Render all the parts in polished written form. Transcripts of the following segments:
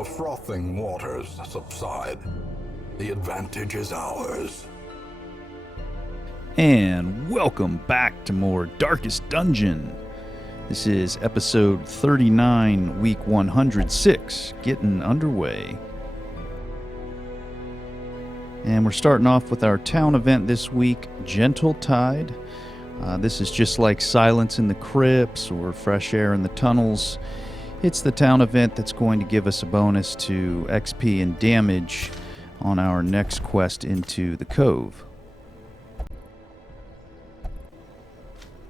the frothing waters subside, the advantage is ours. And welcome back to more Darkest Dungeon. This is episode 39, week 106, getting underway. And we're starting off with our town event this week, Gentle Tide. This is just like Silence in the Crypts or Fresh Air in the Tunnels. It's the town event that's going to give us a bonus to XP and damage on our next quest into the Cove.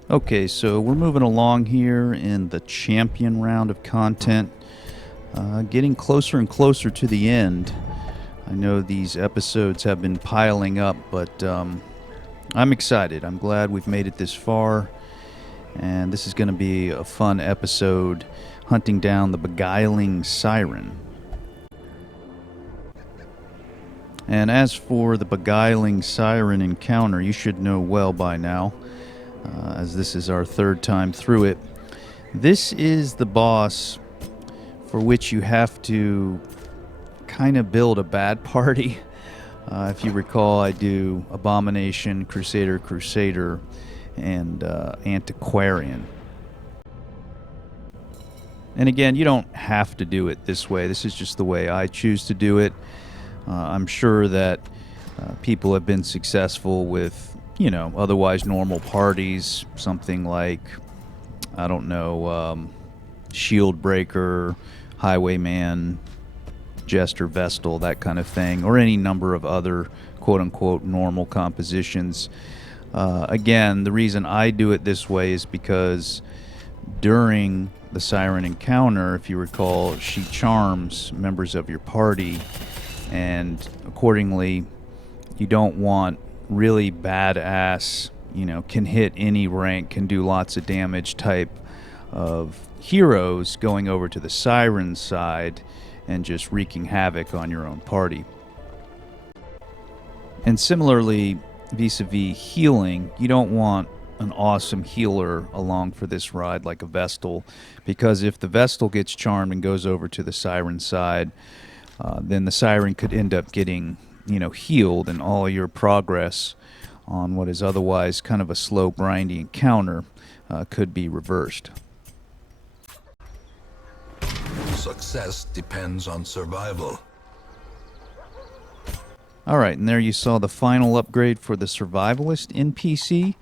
Okay, so we're moving along here in the champion round of content, getting closer and closer to the end. I know these episodes have been piling up, but I'm excited. I'm glad we've made it this far, and this is going to be a fun episode, hunting down the Beguiling Siren. And as for the Beguiling Siren encounter, you should know well by now, as this is our third time through it. This is the boss for which you have to kind of build a bad party. If you recall, I do Abomination, Crusader, and Antiquarian. And again, you don't have to do it this way. This is just the way I choose to do it. I'm sure that people have been successful with, otherwise normal parties, something like, I don't know, Shield Breaker, Highwayman, Jester, Vestal, that kind of thing, or any number of other quote-unquote normal compositions. Again, the reason I do it this way is because during the Siren encounter, if you recall, she charms members of your party, and accordingly, you don't want really badass, can hit any rank, can do lots of damage type of heroes going over to the Siren side and just wreaking havoc on your own party. And similarly, vis-a-vis healing, you don't want an awesome healer along for this ride like a Vestal, because if the Vestal gets charmed and goes over to the Siren side, then the Siren could end up getting, healed, and all your progress on what is otherwise kind of a slow, grindy encounter could be reversed. Success depends on survival. Alright, and there you saw the final upgrade for the Survivalist NPC.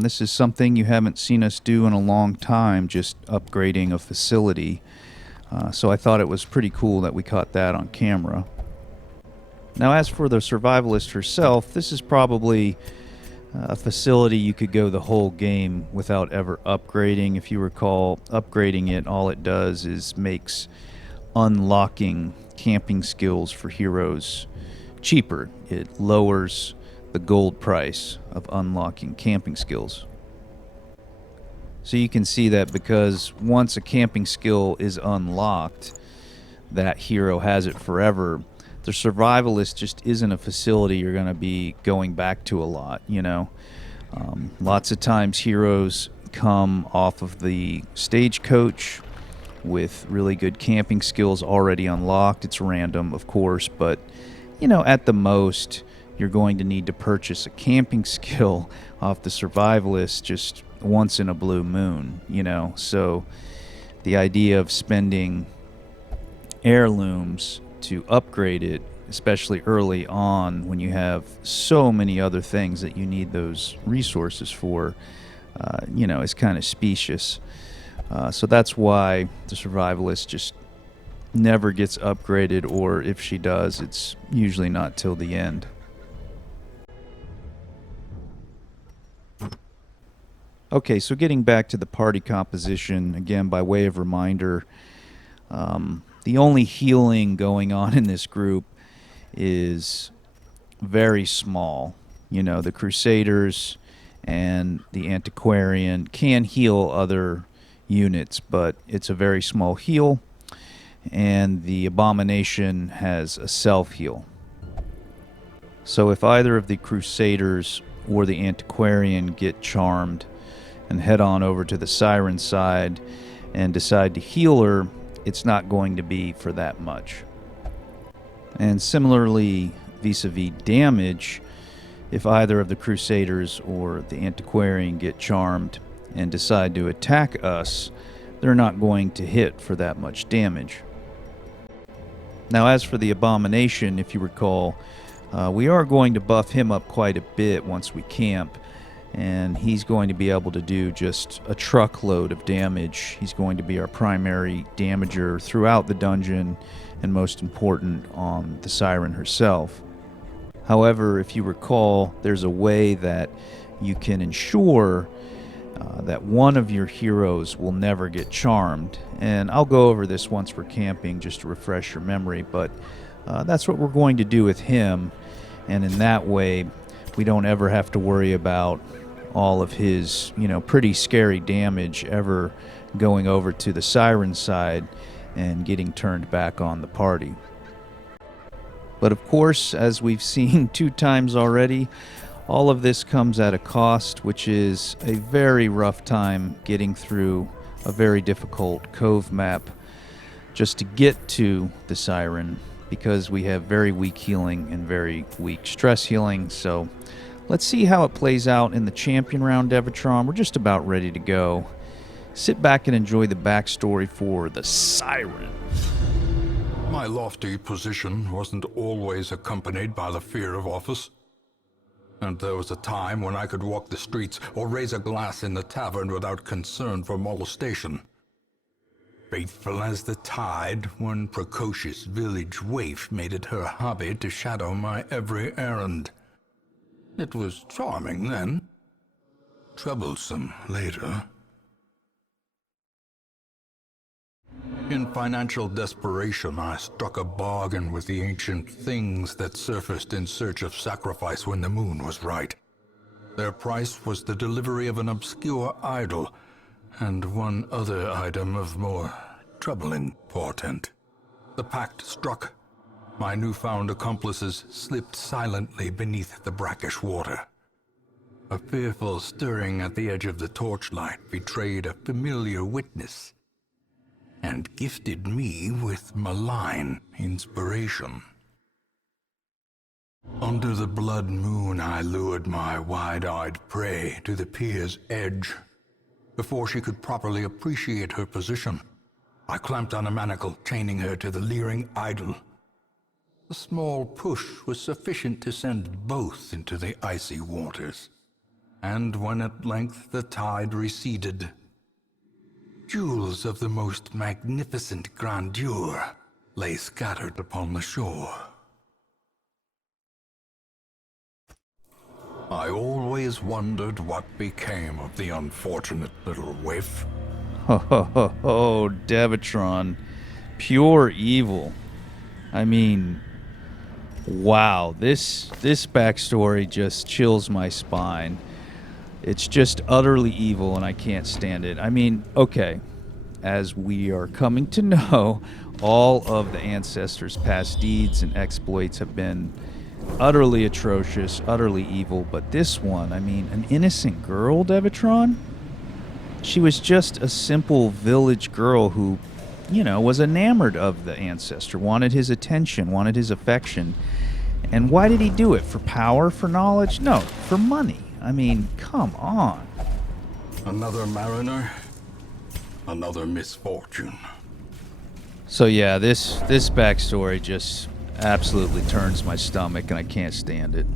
This is something you haven't seen us do in a long time, just upgrading a facility. So I thought it was pretty cool that we caught that on camera. Now as for the Survivalist herself, this is probably a facility you could go the whole game without ever upgrading. If you recall, upgrading it, all it does is makes unlocking camping skills for heroes cheaper. It lowers the gold price of unlocking camping skills. So you can see that because once a camping skill is unlocked, that hero has it forever. The Survivalist just isn't a facility you're going to be going back to a lot, Lots of times heroes come off of the stagecoach with really good camping skills already unlocked. It's random, of course, but, at the most, you're going to need to purchase a camping skill off the Survivalist just once in a blue moon, So the idea of spending heirlooms to upgrade it, especially early on when you have so many other things that you need those resources for, is kind of specious. So that's why the Survivalist just never gets upgraded, or if she does, it's usually not till the end. Okay, so getting back to the party composition, again, by way of reminder, the only healing going on in this group is very small. The Crusaders and the Antiquarian can heal other units, but it's a very small heal, and the Abomination has a self-heal. So if either of the Crusaders or the Antiquarian get charmed and head on over to the Siren side and decide to heal her, it's not going to be for that much. And similarly, vis-a-vis damage, if either of the Crusaders or the Antiquarian get charmed and decide to attack us, they're not going to hit for that much damage. Now, as for the Abomination, if you recall, we are going to buff him up quite a bit once we camp, and he's going to be able to do just a truckload of damage. He's going to be our primary damager throughout the dungeon, and most important, on the Siren herself. However, if you recall, there's a way that you can ensure that one of your heroes will never get charmed. And I'll go over this once we're camping just to refresh your memory, but that's what we're going to do with him. And in that way, we don't ever have to worry about all of his, pretty scary damage ever going over to the Siren side and getting turned back on the party. But of course, as we've seen 2 times already, all of this comes at a cost, which is a very rough time getting through a very difficult Cove map just to get to the Siren, because we have very weak healing and very weak stress healing. So let's see how it plays out in the champion round, Devatron. We're just about ready to go. Sit back and enjoy the backstory for the Siren. My lofty position wasn't always accompanied by the fear of office. And there was a time when I could walk the streets or raise a glass in the tavern without concern for molestation. Faithful as the tide, one precocious village waif made it her hobby to shadow my every errand. It was charming then, troublesome later. In financial desperation, I struck a bargain with the ancient things that surfaced in search of sacrifice when the moon was right. Their price was the delivery of an obscure idol, and one other item of more troubling portent. The pact struck. My newfound accomplices slipped silently beneath the brackish water. A fearful stirring at the edge of the torchlight betrayed a familiar witness, and gifted me with malign inspiration. Under the blood moon, I lured my wide-eyed prey to the pier's edge. Before she could properly appreciate her position, I clamped on a manacle, chaining her to the leering idol. A small push was sufficient to send both into the icy waters. And when at length the tide receded, jewels of the most magnificent grandeur lay scattered upon the shore. I always wondered what became of the unfortunate little waif. Ho ho ho ho, Devatron. Pure evil. I mean, wow, this backstory just chills my spine. It's just utterly evil, and I can't stand it. I mean, okay, as we are coming to know, all of the ancestors' past deeds and exploits have been utterly atrocious, utterly evil, but this one, I mean, an innocent girl, Devatron? She was just a simple village girl who, was enamored of the ancestor, wanted his attention, wanted his affection. And why did he do it? For power? For knowledge? No, for money. I mean, come on. Another mariner, another misfortune. So yeah, this backstory just absolutely turns my stomach, and I can't stand it.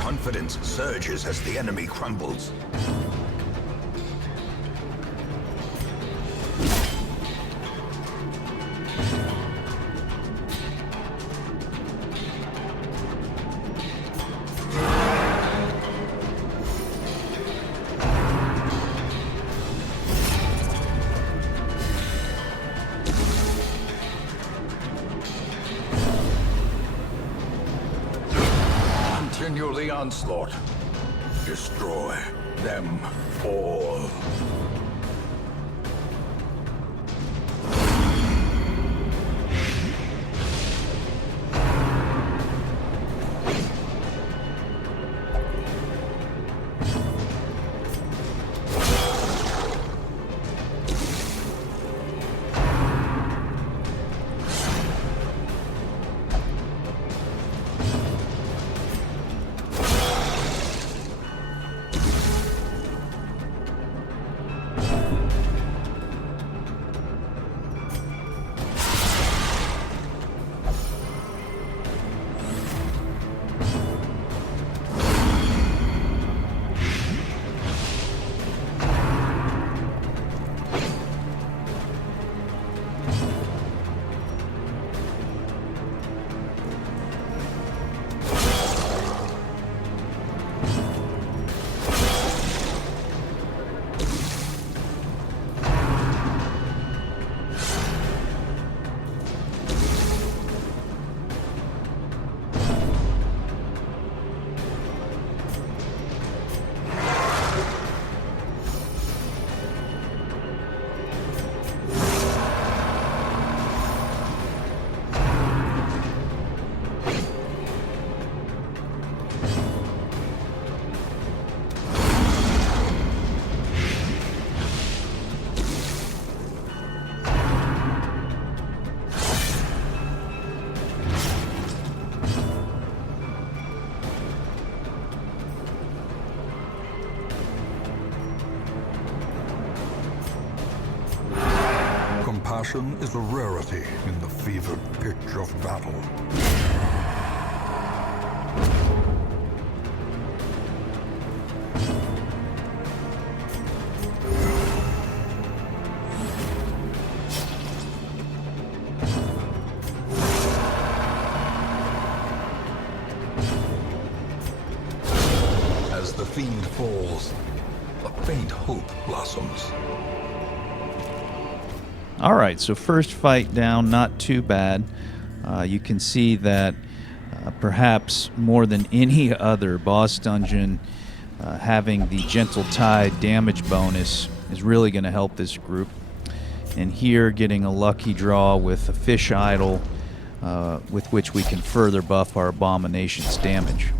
Confidence surges as the enemy crumbles. the onslaught. Destroy them all. Compassion is a rarity in the fevered pitch of battle. As the fiend falls, a faint hope blossoms. All right, so first fight down, not too bad. You can see that perhaps more than any other boss dungeon, having the Gentle Tide damage bonus is really going to help this group. And here, getting a lucky draw with a fish idol, with which we can further buff our abomination's damage.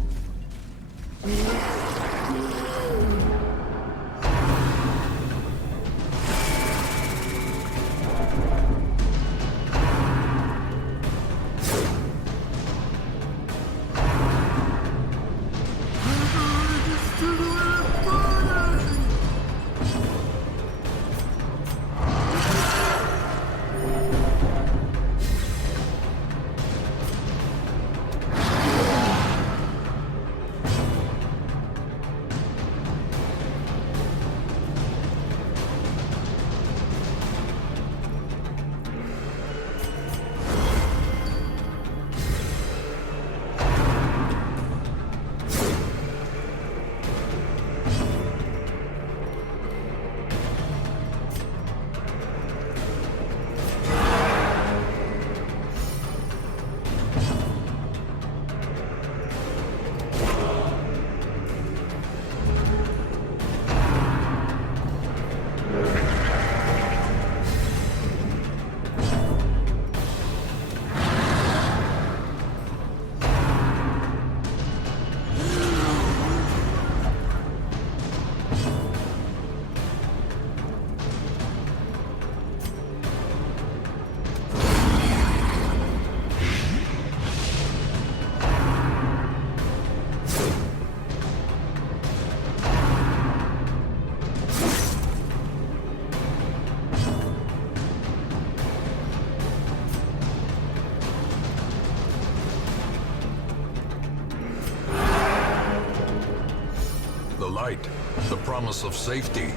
Light, the promise of safety.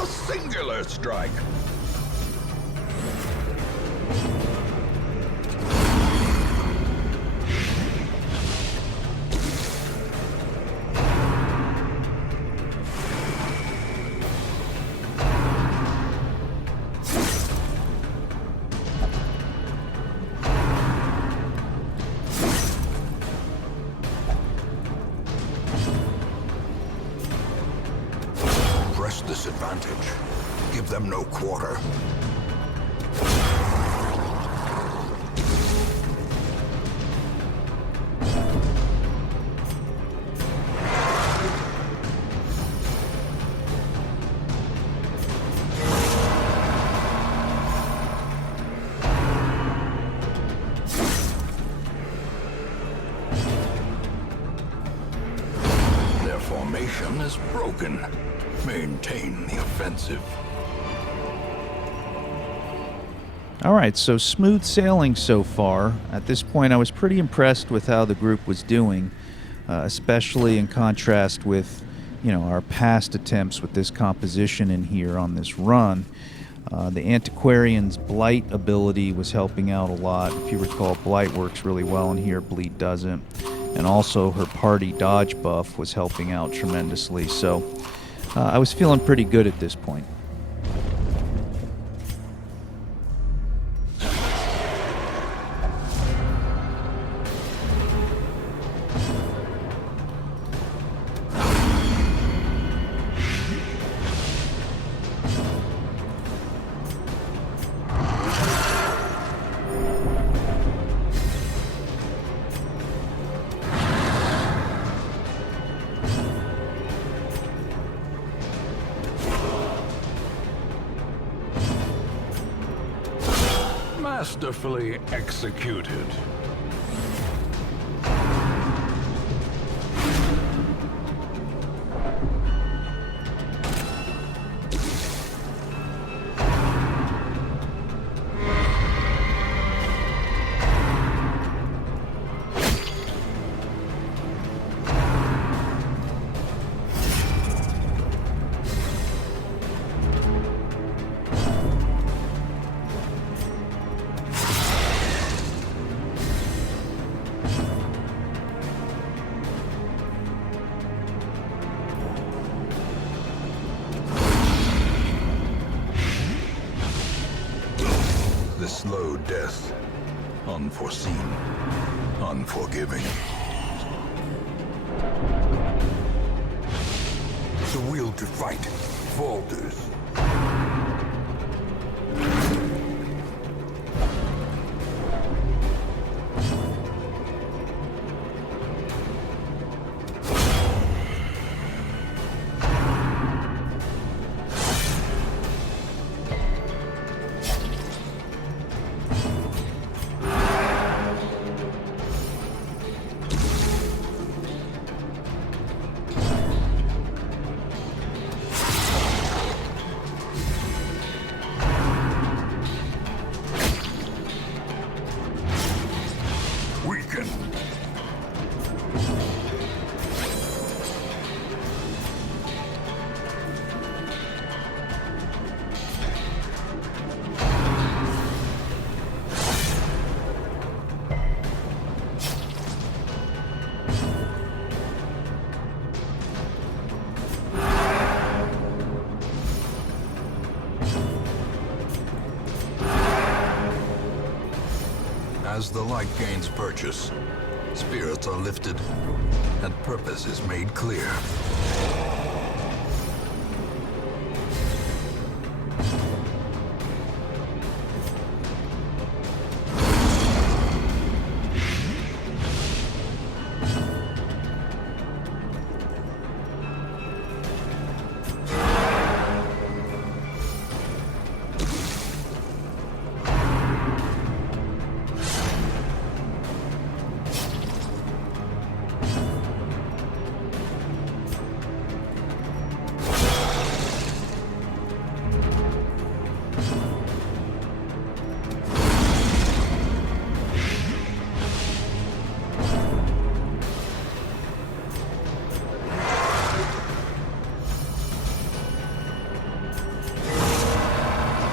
A singular strike. advantage. Give them no quarter. Their formation is broken. Maintain the offensive. All right, so smooth sailing so far. At this point, I was pretty impressed with how the group was doing, especially in contrast with, our past attempts with this composition in here on this run. The Antiquarian's Blight ability was helping out a lot. If you recall, Blight works really well in here, Bleed doesn't. And also her party dodge buff was helping out tremendously, so I was feeling pretty good at this point. Masterfully executed. The slow death. Unforeseen. Unforgiving. The will to fight falters. Weaken. As the light gains purchase, spirits are lifted, and purpose is made clear.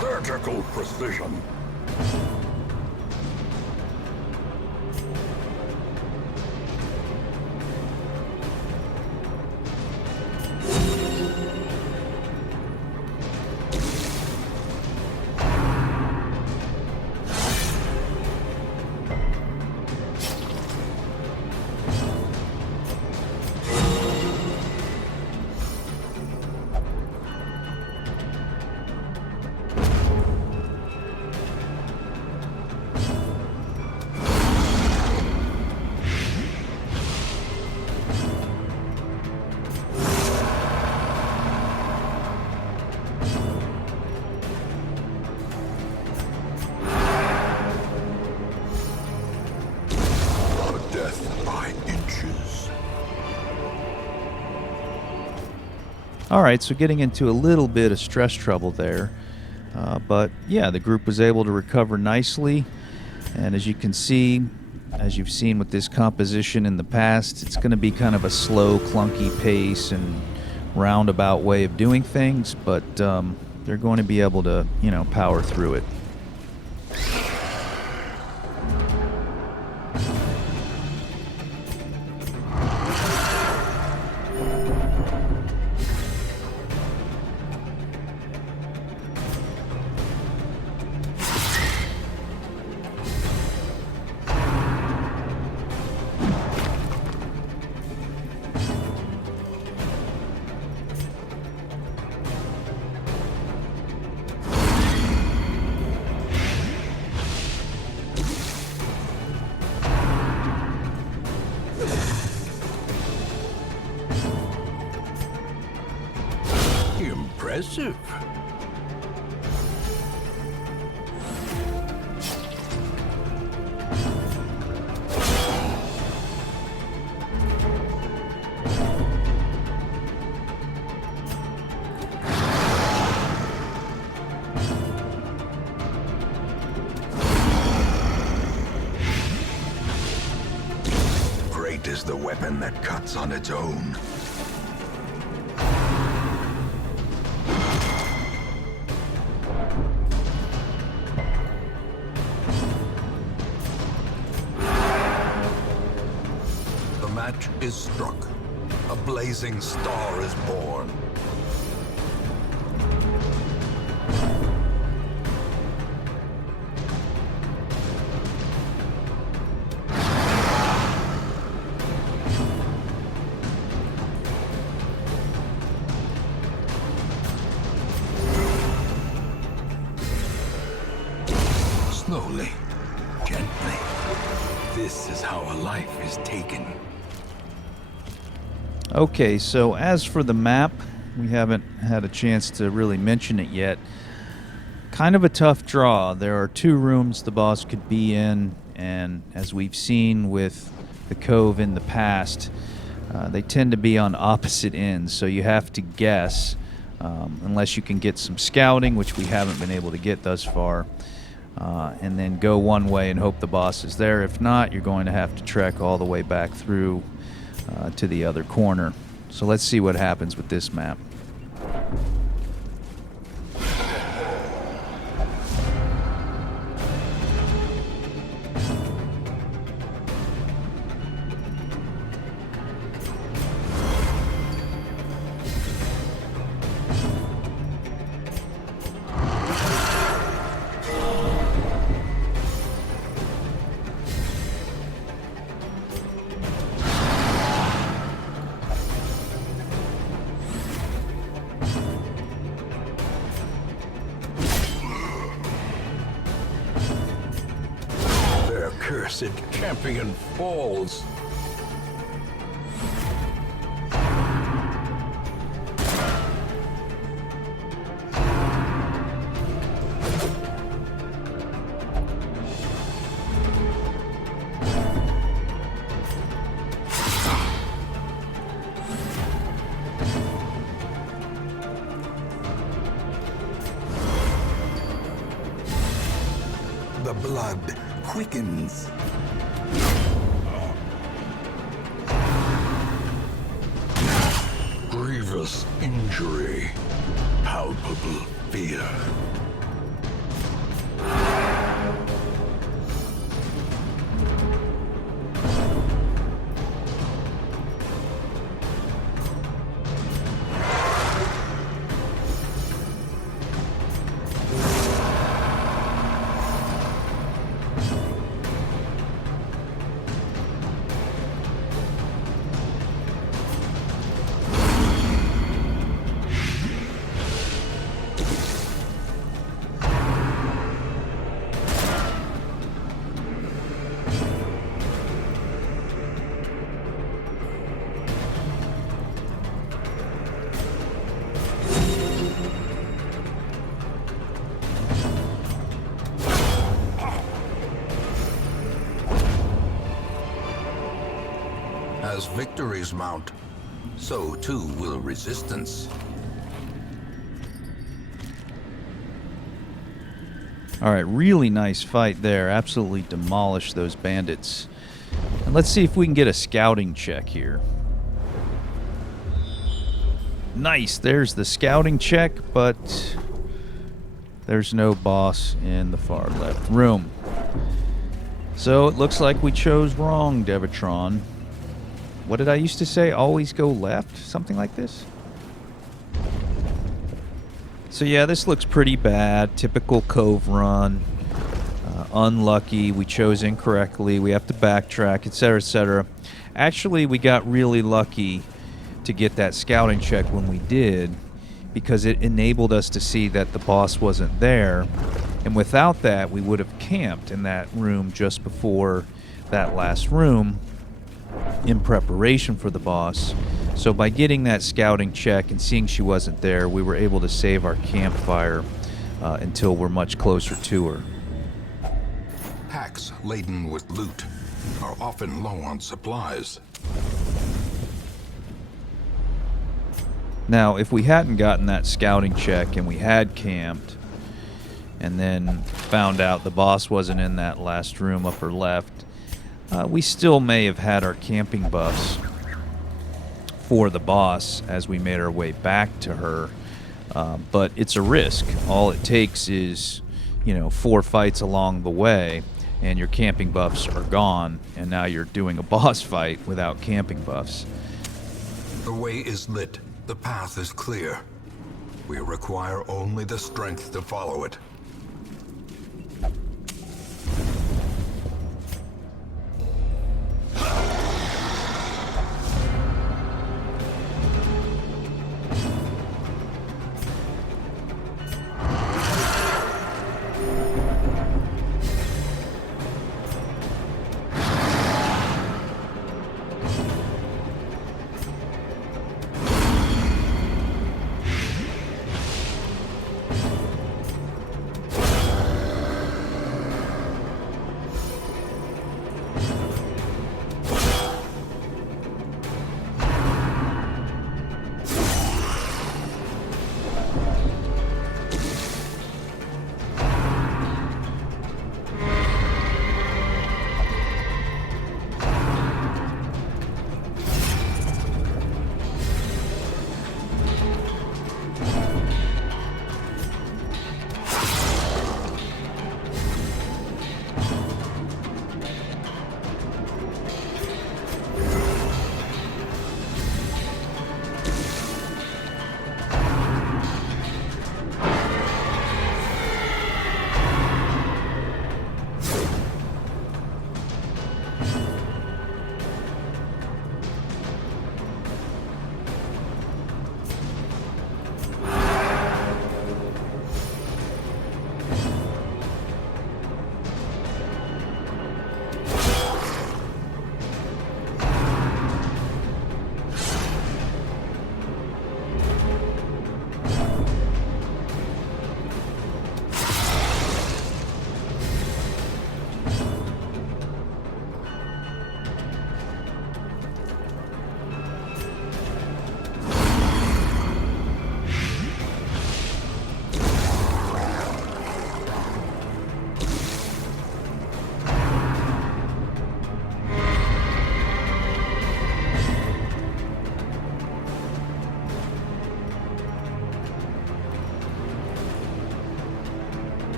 Surgical precision. All right, so getting into a little bit of stress trouble there. But yeah, the group was able to recover nicely. And as you can see, as you've seen with this composition in the past, it's going to be kind of a slow, clunky pace and roundabout way of doing things, but they're going to be able to, power through it. Impressive. Great is the weapon that cuts on its own. The match is struck. A blazing star is born. Slowly, gently. This is how a life is taken. Okay, so as for the map, we haven't had a chance to really mention it yet. Kind of a tough draw. There are 2 rooms the boss could be in, and as we've seen with the Cove in the past, they tend to be on opposite ends, so you have to guess, unless you can get some scouting, which we haven't been able to get thus far, and then go one way and hope the boss is there. If not, you're going to have to trek all the way back through to the other corner. So let's see what happens with this map. Cursed champion falls. The blood quickens. Grievous injury, palpable fear. As victories mount, so too will resistance. All right, really nice fight there. Absolutely demolished those bandits. And let's see if we can get a scouting check here. Nice, there's the scouting check, but there's no boss in the far left room. So it looks like we chose wrong, Devatron. What did I used to say? Always go left? Something like this? So yeah, this looks pretty bad. Typical Cove run. Unlucky. We chose incorrectly. We have to backtrack, etc., etc. Actually, we got really lucky to get that scouting check when we did, because it enabled us to see that the boss wasn't there. And without that, we would have camped in that room just before that last room in preparation for the boss. So by getting that scouting check and seeing she wasn't there, we were able to save our campfire until we're much closer to her. Packs laden with loot are often low on supplies. Now, if we hadn't gotten that scouting check and we had camped and then found out the boss wasn't in that last room upper left, we still may have had our camping buffs for the boss as we made our way back to her. But it's a risk. All it takes is, 4 fights along the way, and your camping buffs are gone, and now you're doing a boss fight without camping buffs. The way is lit. The path is clear. We require only the strength to follow it.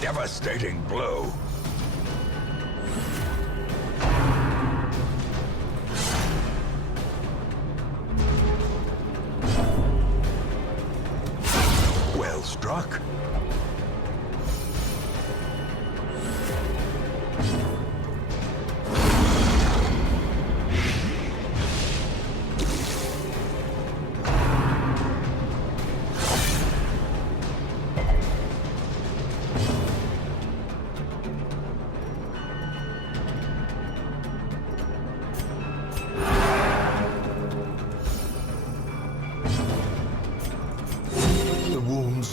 Devastating blow. Well struck.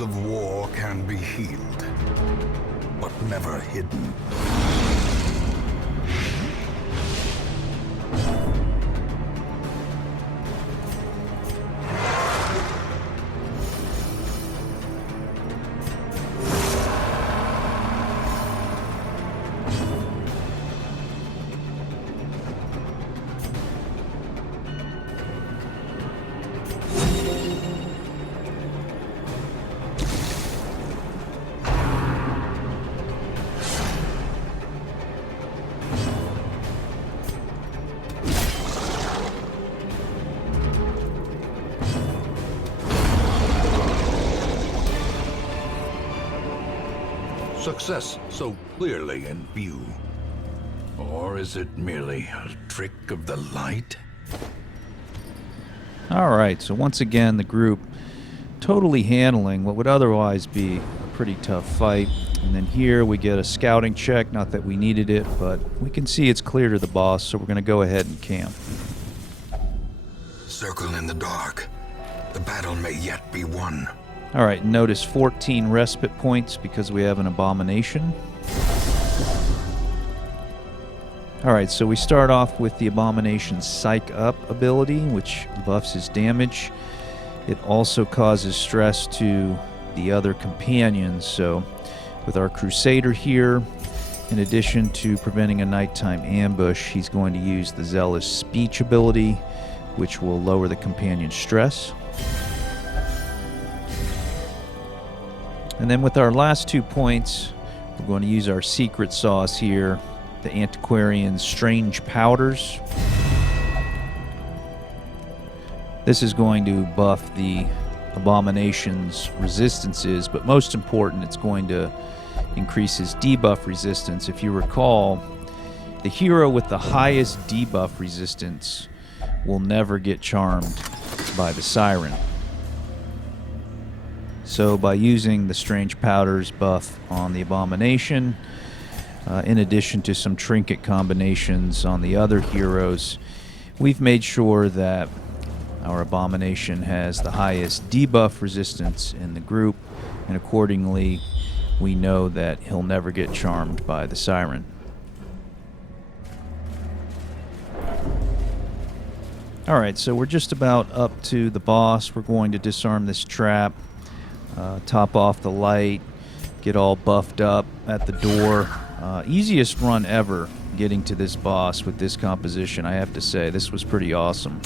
Of war can be healed, but never hidden. Success so clearly in view. Or is it merely a trick of the light? Alright, so once again, the group totally handling what would otherwise be a pretty tough fight. And then here we get a scouting check, not that we needed it, but we can see it's clear to the boss, so we're going to go ahead and camp. Circle in the dark. The battle may yet be won. Alright, notice 14 respite points because we have an abomination. Alright, so we start off with the abomination's Psych Up ability, which buffs his damage. It also causes stress to the other companions, so with our Crusader here, in addition to preventing a nighttime ambush, he's going to use the Zealous Speech ability, which will lower the companion's stress. And then with our last 2 points, we're going to use our secret sauce here, the Antiquarian's Strange Powders. This is going to buff the abomination's resistances, but most important, it's going to increase his debuff resistance. If you recall, the hero with the highest debuff resistance will never get charmed by the Siren. So by using the Strange Powders buff on the abomination, in addition to some trinket combinations on the other heroes, we've made sure that our abomination has the highest debuff resistance in the group, and accordingly, we know that he'll never get charmed by the Siren. Alright, so we're just about up to the boss. We're going to disarm this trap, top off the light, get all buffed up at the door. Easiest run ever getting to this boss with this composition, I have to say. This was pretty awesome.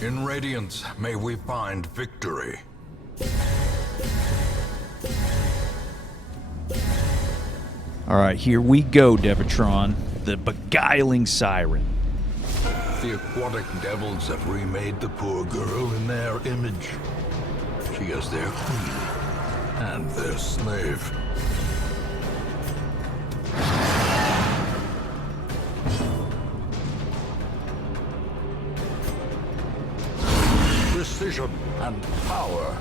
In Radiance, may we find victory. Alright, here we go, Devitron. The Beguiling Siren. The aquatic devils have remade the poor girl in their image. She is their queen and their slave. Precision and power.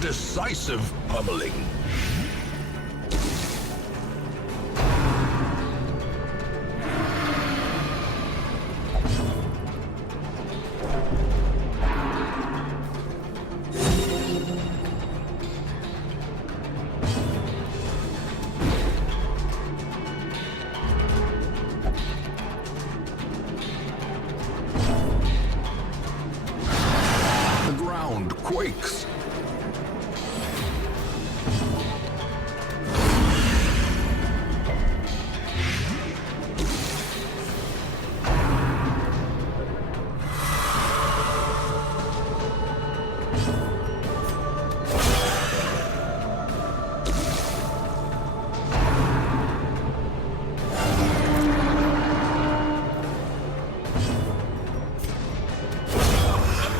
Decisive pummeling. The ground quakes.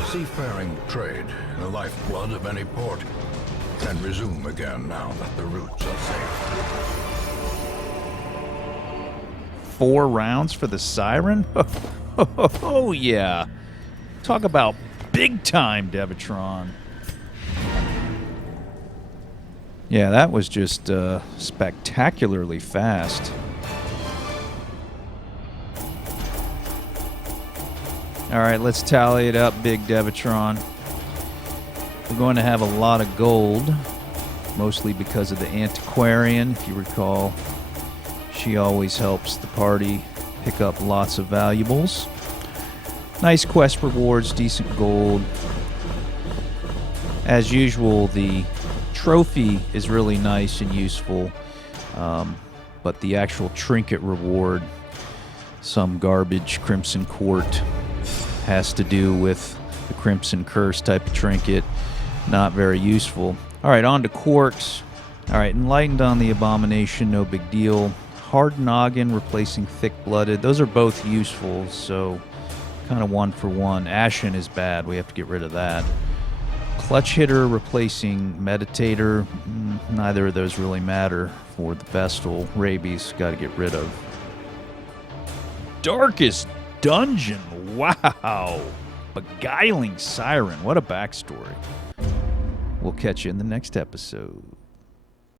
Seafaring trade, the lifeblood of any port. and resume again now that the routes are safe. 4 rounds for the Siren? Oh, yeah. Talk about big time, Devatron. Yeah, that was just spectacularly fast. All right, let's tally it up, Big Devatron. We're going to have a lot of gold, mostly because of the antiquarian. If you recall, she always helps the party pick up lots of valuables. Nice quest rewards, decent gold. As usual, the trophy is really nice and useful, but the actual trinket reward, some garbage Crimson Court, has to do with the Crimson Curse type of trinket. Not very useful. All right, on to Quarks. All right, Enlightened on the Abomination, no big deal. Hard Noggin replacing Thick Blooded. Those are both useful, so kind of 1 for 1. Ashen is bad. We have to get rid of that. Clutch Hitter replacing Meditator. Neither of those really matter for the Vestal. Rabies, got to get rid of. Darkest Dungeon. Wow. Beguiling Siren. What a backstory. We'll catch you in the next episode.